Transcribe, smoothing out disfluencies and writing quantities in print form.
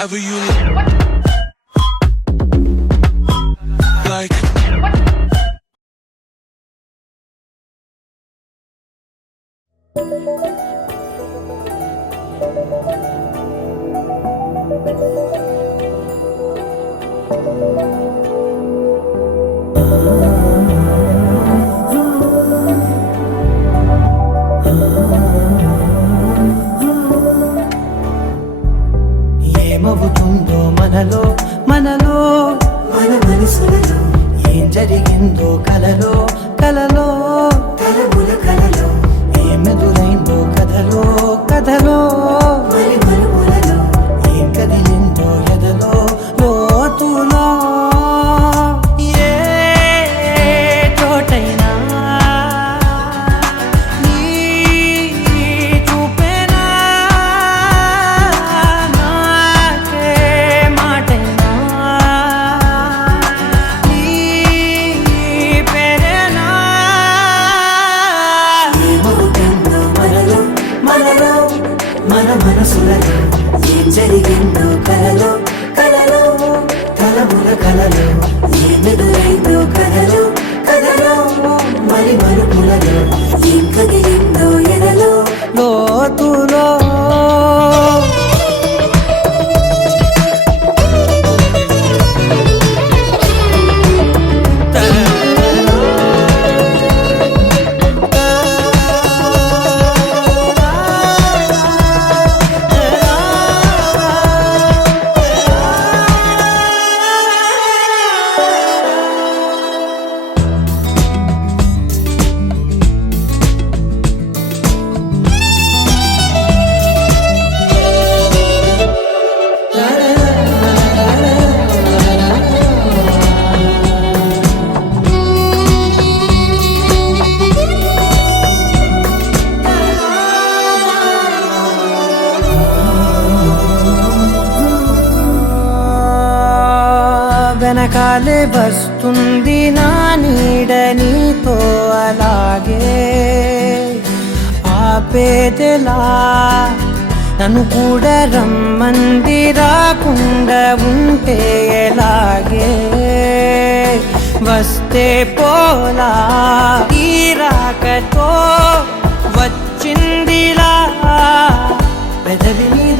ever you like. ఏమవుతుందో మనలో మనలో మన మనసులలో ఏం జరిగిందో కలలో కలలో తలముల కలలో ఏమెదురైందో కథలో కథలో మరి మరుపులలో ఏం కదిలిందో ఎదలో లోతులో ఏ చోటైనా నీ చూపేనా నాకే మాటైనా నీ పేరేనా ఏమవుతుందో మనలో మనలో మన మనసులలో ఏం జరిగిందో కలలో కలలో తలముల కలలో ఏమెదురైందో కథలో కథలో మరి మరుపులలో ఏం కదిలిందో ఎదలో లోతులో వెనకాలే వస్తుంది నా నీడ నీతో అలాగే ఆపేదెలా నన్ను కూడా రమ్మంది రాకుండా ఉంటే ఎలాగే వస్తే పోలా ఈ రాకతో వచ్చిందిలా పెదవి మీద